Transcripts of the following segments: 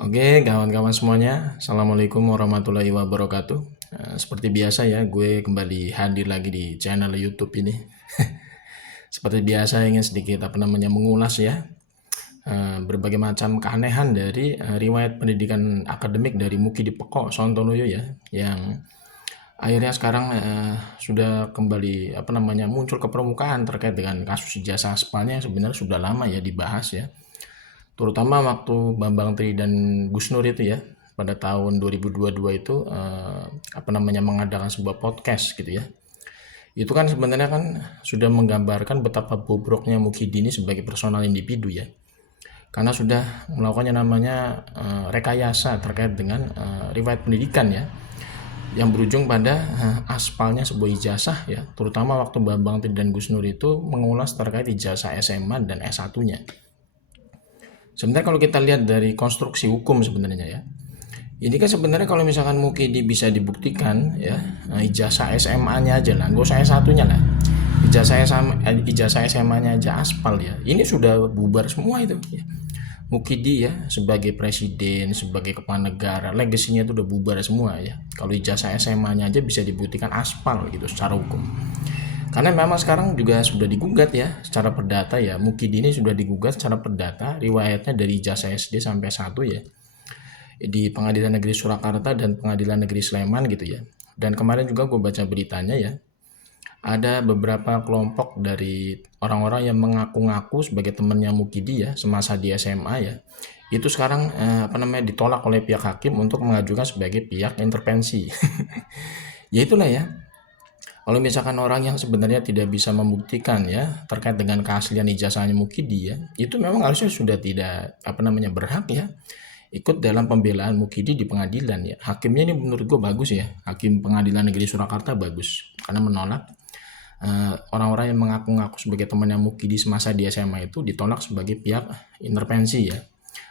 Oke, kawan-kawan semuanya, Assalamualaikum warahmatullahi wabarakatuh. Seperti biasa ya, gue kembali hadir lagi di channel YouTube ini. Seperti biasa ingin sedikit mengulas ya berbagai macam keanehan dari riwayat pendidikan akademik dari Muki Dipeko Sontoloyo ya, yang akhirnya sekarang sudah kembali muncul ke permukaan terkait dengan kasus ijazah aspalnya yang sebenarnya sudah lama ya dibahas ya, terutama waktu Bambang Tri dan Gus Nur itu ya pada tahun 2022 itu mengadakan sebuah podcast gitu ya. Itu kan sebenarnya kan sudah menggambarkan betapa bobroknya Mukidini sebagai personal individu ya. Karena sudah melakukannya namanya rekayasa terkait dengan riwayat pendidikan ya, yang berujung pada aspalnya sebuah ijazah ya, terutama waktu Bambang Tri dan Gus Nur itu mengulas terkait ijazah SMA dan S1-nya. Sebenarnya kalau kita lihat dari konstruksi hukum sebenarnya ya, ini kan sebenarnya kalau misalkan Mukidi bisa dibuktikan ya, ijazah SMA-nya aja lah, nggak usah S1-nya lah. Ijazah SMA-nya aja aspal ya. Ini sudah bubar semua itu ya. Mukidi ya sebagai presiden, sebagai kepala negara, legasinya itu udah bubar semua ya. Kalau ijazah SMA-nya aja bisa dibuktikan aspal gitu secara hukum. Karena memang sekarang juga sudah digugat ya secara perdata ya. Mukidi ini sudah digugat secara perdata riwayatnya dari ijazah SD sampai S1 ya, di Pengadilan Negeri Surakarta dan Pengadilan Negeri Sleman gitu ya. Dan kemarin juga gue baca beritanya ya, ada beberapa kelompok dari orang-orang yang mengaku-ngaku sebagai temannya Mukidi ya semasa di SMA ya, itu sekarang ditolak oleh pihak hakim untuk mengajukan sebagai pihak intervensi. Ya itulah ya, kalau misalkan orang yang sebenarnya tidak bisa membuktikan ya terkait dengan keaslian ijazahnya Mukidi ya, itu memang harusnya sudah tidak berhak ya ikut dalam pembelaan Mukidi di pengadilan ya. Hakimnya ini menurut gue bagus ya, Hakim Pengadilan Negeri Surakarta bagus karena menolak orang-orang yang mengaku-ngaku sebagai temannya Mukidi semasa di SMA itu ditolak sebagai pihak intervensi ya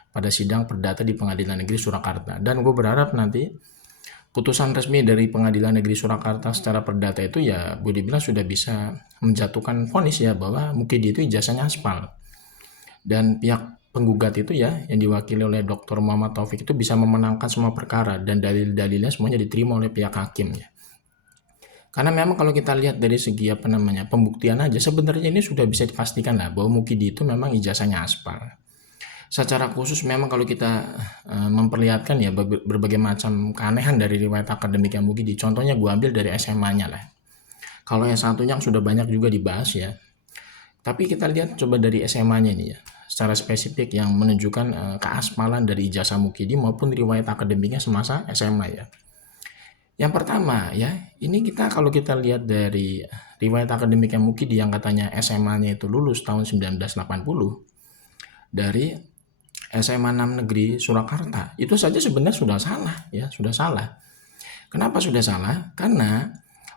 pada sidang perdata di Pengadilan Negeri Surakarta. Dan gue berharap nanti putusan resmi dari Pengadilan Negeri Surakarta secara perdata itu ya boleh dibilang sudah bisa menjatuhkan vonis ya bahwa Mukidi itu ijazahnya aspal, dan pihak penggugat itu ya yang diwakili oleh Dr. Muhammad Taufik itu bisa memenangkan semua perkara dan dalil-dalilnya semuanya diterima oleh pihak hakim ya. Karena memang kalau kita lihat dari segi pembuktian aja sebenarnya ini sudah bisa dipastikan lah bahwa Mukidi itu memang ijazahnya aspal. Secara khusus memang kalau kita memperlihatkan ya berbagai macam keanehan dari riwayat akademik yang Mukidi. Contohnya gue ambil dari SMA-nya lah. Kalau yang satunya sudah banyak juga dibahas ya. Tapi kita lihat coba dari SMA-nya ini ya, secara spesifik yang menunjukkan keaspalan dari ijazah Mukidi maupun riwayat akademiknya semasa SMA ya. Yang pertama ya, ini kalau kita lihat dari riwayat akademik yang Mukidi yang katanya SMA-nya itu lulus tahun 1980 dari SMA 6 Negeri Surakarta, itu saja sebenarnya sudah salah ya, sudah salah. Kenapa sudah salah? Karena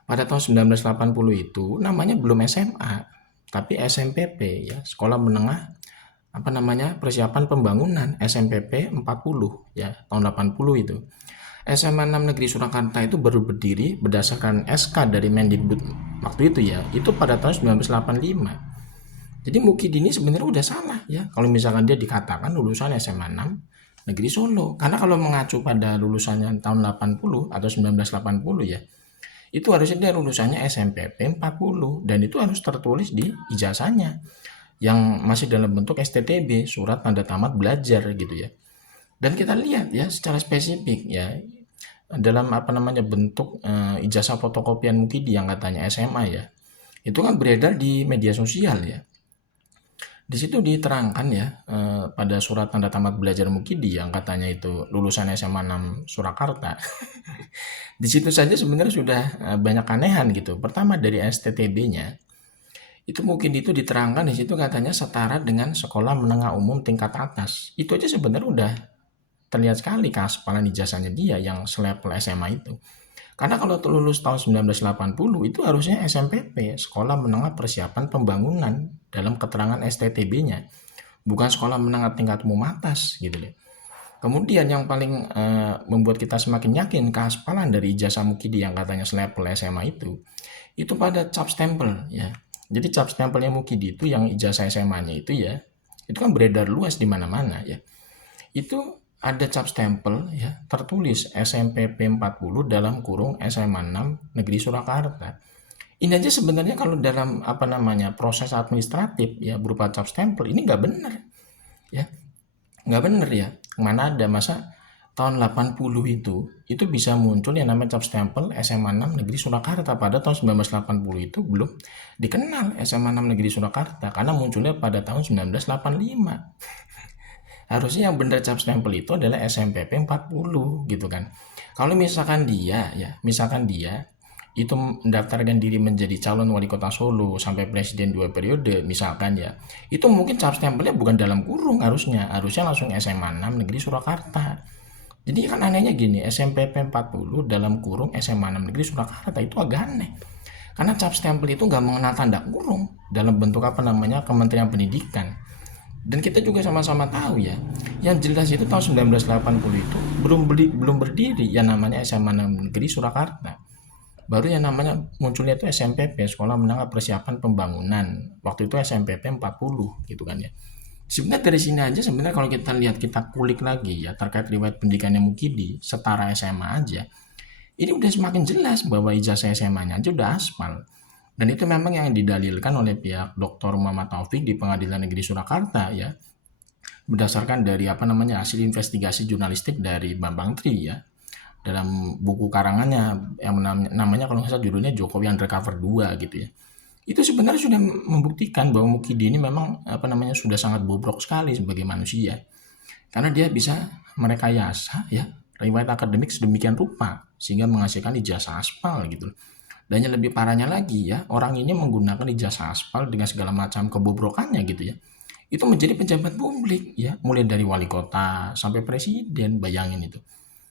pada tahun 1980 itu namanya belum SMA, tapi SMPP ya, Sekolah Menengah Persiapan Pembangunan, SMPP 40 ya, tahun 80 itu. SMA 6 Negeri Surakarta itu baru berdiri berdasarkan SK dari Mendikbud waktu itu ya, itu pada tahun 1985. Jadi Mukidi ini sebenarnya udah salah ya kalau misalkan dia dikatakan lulusan SMA 6 Negeri Solo. Karena kalau mengacu pada lulusannya tahun 80 atau 1980 ya, itu harusnya dia lulusannya SMPP 40 dan itu harus tertulis di ijazahnya yang masih dalam bentuk STTB, surat tanda tamat belajar gitu ya. Dan kita lihat ya secara spesifik ya dalam bentuk ijazah fotokopian Mukidi yang katanya SMA ya, itu kan beredar di media sosial ya. Di situ diterangkan ya pada surat tanda tamat belajar Mukidi yang katanya itu lulusan SMA 6 Surakarta. Di situ saja sebenarnya sudah banyak keanehan gitu. Pertama dari STTB-nya itu mungkin itu diterangkan di situ katanya setara dengan sekolah menengah umum tingkat atas. Itu aja sebenarnya udah terlihat sekali keaspalan ijazahnya dia yang selevel SMA itu. Karena kalau lulus tahun 1980 itu harusnya SMPP, Sekolah Menengah Persiapan Pembangunan dalam keterangan STTB-nya, bukan sekolah menengah tingkat umum atas gitu ya. Kemudian yang paling membuat kita semakin yakin keaspalan dari ijazah Mukidi yang katanya selevel SMA itu pada cap stempel ya. Jadi cap stempelnya Mukidi itu yang ijazah SMA-nya itu ya, itu kan beredar luas di mana-mana ya. Itu ada cap stempel ya tertulis SMPP 40 dalam kurung SMA 6 Negeri Surakarta. Ini aja sebenarnya kalau dalam proses administratif ya berupa cap stempel ini nggak benar ya, nggak benar ya. Mana ada masa tahun 80 itu bisa muncul yang namanya cap stempel SMA 6 Negeri Surakarta, pada tahun 1980 itu belum dikenal SMA 6 Negeri Surakarta karena munculnya pada tahun 1985. Harusnya yang benar cap stempel itu adalah SMPP 40 gitu kan. Kalau misalkan dia itu mendaftarkan diri menjadi calon wali kota Solo sampai presiden 2 periode misalkan ya, itu mungkin cap stempelnya bukan dalam kurung, harusnya langsung SMA 6 Negeri Surakarta. Jadi kan anehnya gini, SMPP 40 dalam kurung SMA 6 Negeri Surakarta itu agak aneh. Karena cap stempel itu nggak mengenal tanda kurung dalam bentuk Kementerian Pendidikan. Dan kita juga sama-sama tahu ya, yang jelas itu tahun 1980 itu belum berdiri yang namanya SMA 6 Negeri Surakarta. Baru yang namanya munculnya itu SMPP, Sekolah Menengah Persiapan Pembangunan. Waktu itu SMPP 40 gitu kan ya. Sebenarnya dari sini aja sebenarnya kalau kita lihat, kita kulik lagi ya terkait riwayat pendidikannya Mukidi setara SMA aja. Ini udah semakin jelas bahwa ijazah SMA-nya aja udah aspal. Dan itu memang yang didalilkan oleh pihak Dr. Muhammad Taufik di Pengadilan Negeri Surakarta ya, berdasarkan dari hasil investigasi jurnalistik dari Bambang Tri ya, dalam buku karangannya yang namanya kalau nggak salah judulnya Jokowi Undercover 2 gitu ya. Itu sebenarnya sudah membuktikan bahwa Mukidi ini memang sudah sangat bobrok sekali sebagai manusia. Karena dia bisa merekayasa ya riwayat akademik sedemikian rupa sehingga menghasilkan ijazah aspal gitu. Dan yang lebih parahnya lagi ya, orang ini menggunakan ijazah aspal dengan segala macam kebobrokannya gitu ya. Itu menjadi pejabat publik ya, mulai dari wali kota sampai presiden, bayangin itu.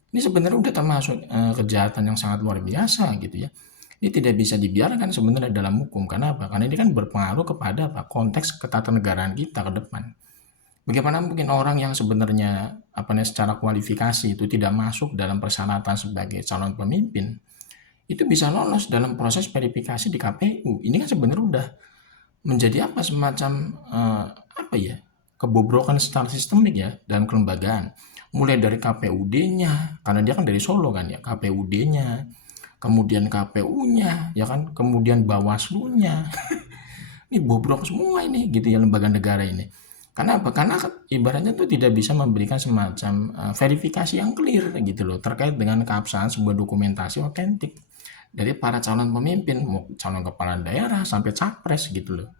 Ini sebenarnya udah termasuk kejahatan yang sangat luar biasa gitu ya. Ini tidak bisa dibiarkan sebenarnya dalam hukum. Karena apa? Karena ini kan berpengaruh kepada konteks ketatanegaraan kita ke depan. Bagaimana mungkin orang yang sebenarnya secara kualifikasi itu tidak masuk dalam persyaratan sebagai calon pemimpin itu bisa lolos dalam proses verifikasi di KPU. Ini kan sebenarnya udah menjadi semacam kebobrokan secara sistemik ya dalam kelembagaan. Mulai dari KPUD-nya, karena dia kan dari Solo kan ya, KPUD-nya, kemudian KPU-nya, ya kan, kemudian Bawaslu-nya. Ini bobrok semua ini gitu ya lembaga negara ini. Karena apa? Karena ibaratnya tuh tidak bisa memberikan semacam verifikasi yang clear gitu loh terkait dengan keabsahan sebuah dokumentasi otentik dari para calon pemimpin, mau calon kepala daerah sampai capres gitu loh.